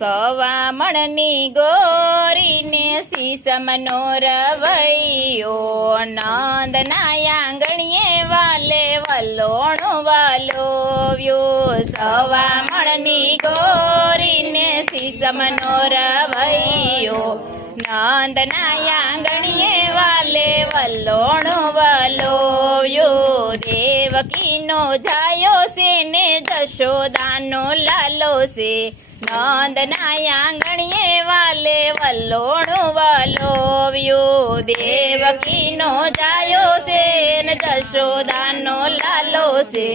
સવામણની ગોરીને સીસમનો રવૈયો નંદના આંગણીએ વાલે વલોણો વાલોવ્યો સવામણની ગોરીને સીસમનો રવૈયો નંદના આંગણીએ વાલે વલોણો વાલોવ્યો દેવકીનો જાયો છે ને જશોદાનો લાલો છે નંદના આંગણીએ વાલે વલોણો વાલોવ્યો દેવકીનો જાયો છે ને જશોદાનો લાલો છે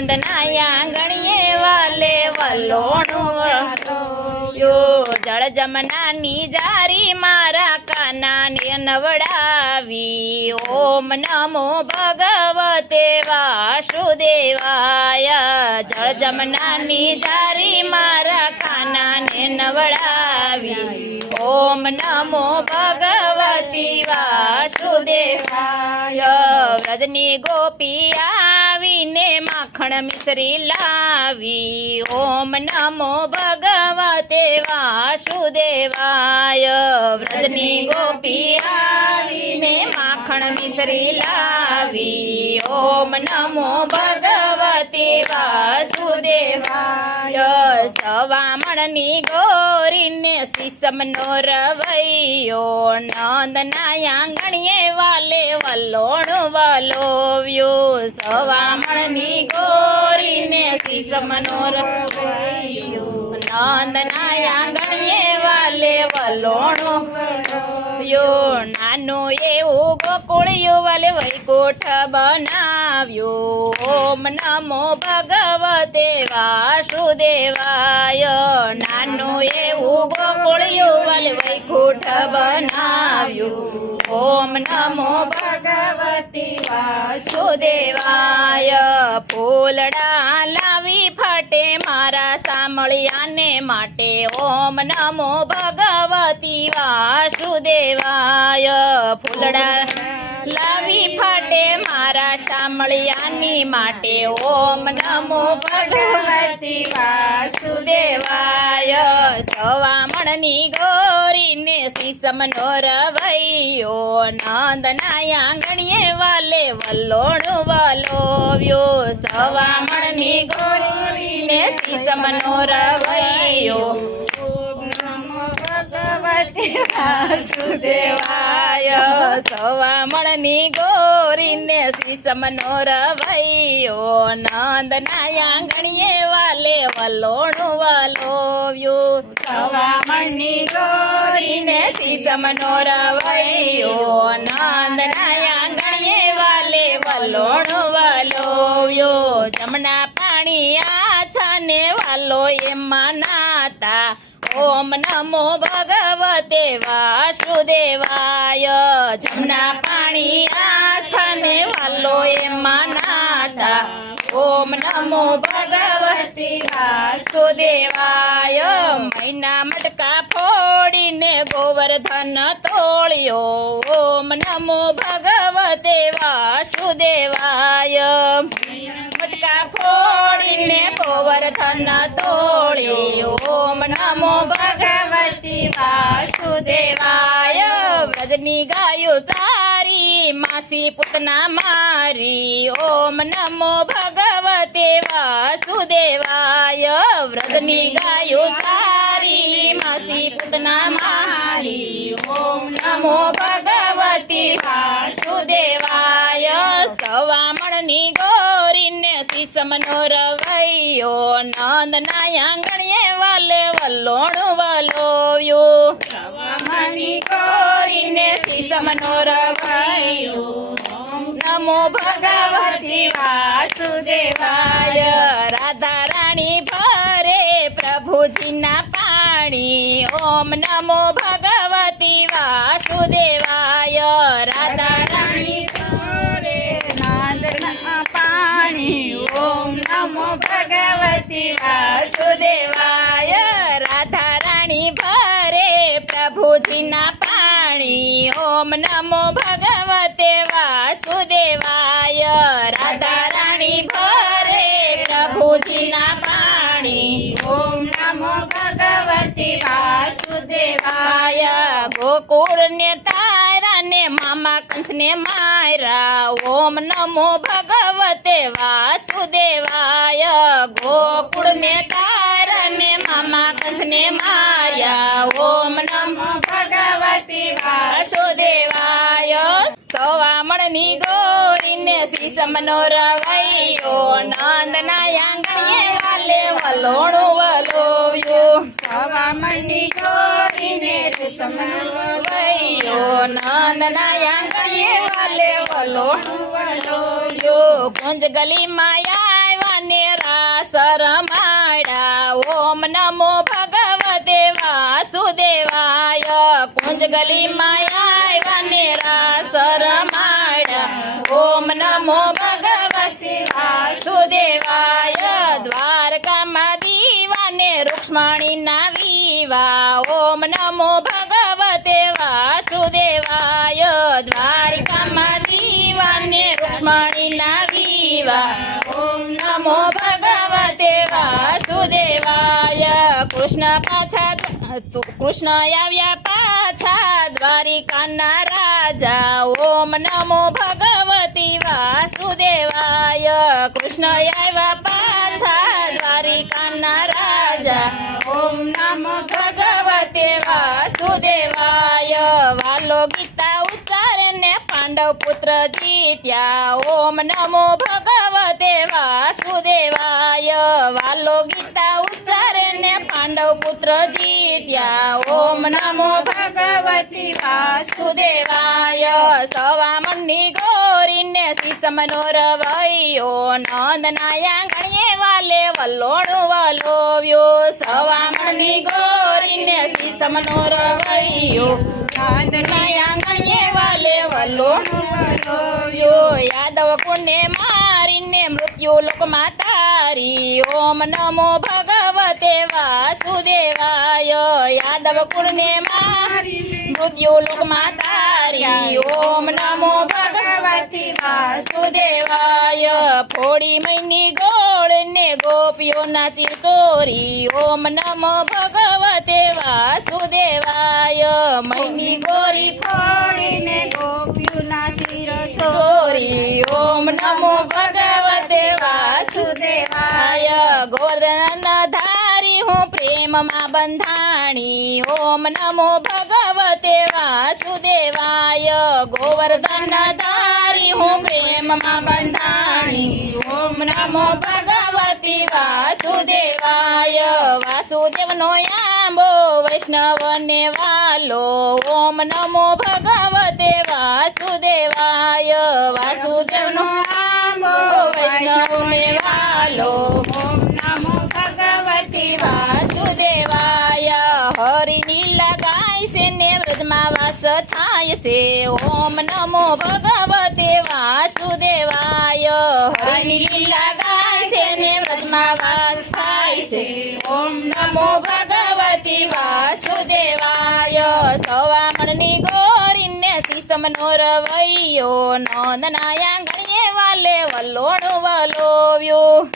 નંદના આંગણીએ વાલે વલોણો વાલોવ્યો જળ જમનાની જારી મારા કાનાને નવડાવી ઓમ નમો ભગવતે વાસુદેવાય જળ જમનાની જારી મારા કાનાને નવડાવી ઓમ નમો ભગવતી વાસુદેવાય વ્રજની ગોપી આવીને માખણ મિશ્રી લાવી ઓમ નમો ભગવતે વાસુદેવાય વ્રજની ગોપી આવીને માખણ મિશ્રી લાવી ઓમ નમો ભગવતે વાસુદેવાય સવામણની ગોરીને સીસમનો રવૈયો નંદના આંગણીએ વાલે વલોણો વાલોવ્યો સવામણની ગોરીને સીસમનો રવૈયો નંદના આંગણીએ વાલે વલોણો વાલોવ્યો નાનો એવું ગોકુળિયું વાલે વૈકુંઠ બનાવ્યો ઓમ નમો ભગવતે વાસુદેવાય નાનું એવું ગોકુળિયું વાલે વૈકુંઠ બનાવ્યું ઓમ નમો ભગવતે વાસુદેવાય ફૂલડા લાવી ફટે મારા સામળિયાને માટે ઓમ નમો ભગવતી વાસુદેવાય ફૂલડા લાવી ફાટે મારા સામળિયાની માટે ઓમ નમો ભગવતી વાસુદેવાય સવામણની ગોરીને સીસમનો રવૈયો નંદના આંગણીએ વાલે વલોણો વાલોવ્યો સવામણની ગોરીને સીસમનો રવૈયો ભગવતે વાસુદેવાય સવામણની ગોરીને સીસમનો રવૈયો નંદના આંગણીએ વાલે વલોણો વાલોવ્યો સવામણની ગોરીને સીસમનો રવૈયો નંદના આંગણીએ વાલે વલોણો વાલોવ્યો જમના પાણી આછાને વાલો એમાં નાતા ઓમ નમો ભગવતે વાસુદેવાય જમના પાણી આછાને વાલો એમાં નાતા ઓમ નમો ભગવતે વાસુદેવાય મૈના મટકા ફોડીને ગોવર્ધન તોળ્યો ઓમ નમો ભગવતે વાસુદેવાય મટકા ફોડીને ગોવર્ધન તોળ્યો ઓમ નમો ભગવતી વાસુદેવાય વ્રજની ગાયો ચારી માસી પૂતના મારી ઓમ નમો ભગવતે વાસુદેવાય વ્રજની ગાયો ચારી માસી પૂતના મારી ઓમ નમો ભગવતી વાસુદેવાય સવામણની ગોરીને સીસમનો રવૈયો નંદના આંગણીએ વાલે વલોણો વાલોવ્યો સવામણની ગોરીને સીસમનો રવૈયો નમો ભગવતી વાસુદેવાય રાધા રાણી ભરે પ્રભુજીના પાણી ઓમ નમો ભગવતી વાસુદેવાય રાધા રાણી ભરે નંદના પાણી ઓમ નમો ભગવતી વાસુદેવાય રાધા રાણી ભરે પ્રભુજીના પાણી ઓમ નમો ભગવતે વાસુદેવાય રાધા રાણી ભરે પ્રભુજીના પાણી ઓમ નમો ભગવતે વાસુદેવાય ગોકુળ ને તારા ને મામા કંસ ને માયરા ઓમ નમો ભગવતે વાસુદેવાય ગોકુળ ને તારા ને મામા કંસ ને માર્યા ઓમ નમો ભગવતે વાસુદેવાય સવામણની ગોરીને શીશમનો રવૈયો નંદના આંગણીએ વાલે વલોણું વલોવ્યું સવામણની ગોરીને શીશમનો રવૈયો નંદના આંગણીએ વાલે વલોણું વલોવ્યું કુંજ ગલીમાં આવ્યા ને રાસ રમાડ્યા ઓમ નમો ભગવતે વાસુદેવાય કુંજ ગલીમાં આવ્યા ને રાસ રમાડ્યા ઓમ નમો ભગવતે વાસુદેવાય દ્વારકામાં દીવાને રૂક્ષ્મણીના વિવાહ ઓમ નમો ભગવતે વાસુદેવાય દ્વારકામાં દીવાને રૂક્ષ્મણીના વિવાહ ઓમ નમો ભગવતે વાસુદેવાય કૃષ્ણ આવ્યા પાછા દ્વારિકાના રાજા ઓમ નમો ભગવતી વાસુદેવાય કૃષ્ણ આવ્યા પાછા દ્વારિકાના રાજા ઓમ નમો ભગવતે વાસુદેવાય વાલો ગીતા ઉચ્ચારને પાંડવ પુત્ર જીત્યા ઓમ નમો ભગવતે વાસુદેવાય વાલો ગીતા ઉચ્ચારને પાંડવ પુત્ર જીત્યા ઓમ નમો ભગવતી વાસુદેવાય સવામણની ગોરીને શીશમનો રવૈયો નંદના આંગણીએ વાલે વલોણું વલોવ્યો સવામણની ગોરીને શીશમનો રવૈયો નંદના આંગણીએ વાલે વલોણું વલોવ્યો યાદવ કુળને મારીને મૃત્યુ લોકમાં તારી ઓમ નમો ભગવતે વાસુદેવાય યાદવ કુળને મારી મૃત્યુ લોકમાં તારી ઓમ નમો ભગવતી વાસુદેવાય ફોડી મૈની ગોળ ને ગોપીઓ નાચી ચોરી ઓમ નમો ભગવતે વાસુદેવાય મૈની ગોરી ફોડીને ગોપીઓ નાચી ચોરી ઓમ નમો ભગવતે વાસુદેવાય ગોવર્ધન ધારી હું પ્રેમમાં બંધાણી ઓમ નમો ભગવતે વાસુદેવાય ગોવર્ધન ધારી હું પ્રેમમાં બંધાણી ઓમ નમો ભગવતી વાસુદેવાય વાસુદેવનો આંબો વૈષ્ણવને વાલો ઓમ નમો ભગવતે વાસુદેવાય વાસુદેવનો આંબો વૈષ્ણવને વાલો ઓમ નમો ભગવતી વાસુદેવાય હરિ લીલા ગાય છે ને વ્રજમાં વાસ થાય છે ઓમ નમો ભગવતે વાસુદેવાય હરિની લીલા ગાય છે ને વ્રજમાં વાસ થાય છે ઓમ નમો ભગવતી વાસુદેવાય સવામણની ગોરીને શીશમનો રવૈયો નંદના આંગણીએ વાલે વલોણું વલોવ્યો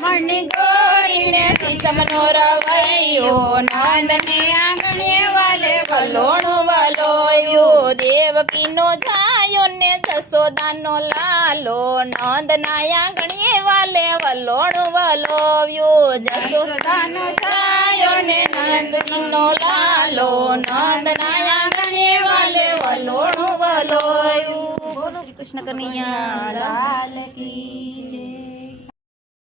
મણની ગોરીને શીશમનો રવૈયો નંદને આંગણે વાલે વલોણું વલોવ્યો દેવકીનો જાયો ને જશોદાનો લાલો નંદના આંગણે વાલે વલોણું વલોવ્યો જશોદાનો જાયો ને નંદનો લાલો નંદના આંગણે વાલે વલોણું વલોવ્યો બોલો શ્રી કૃષ્ણ કનૈયા લાલ કી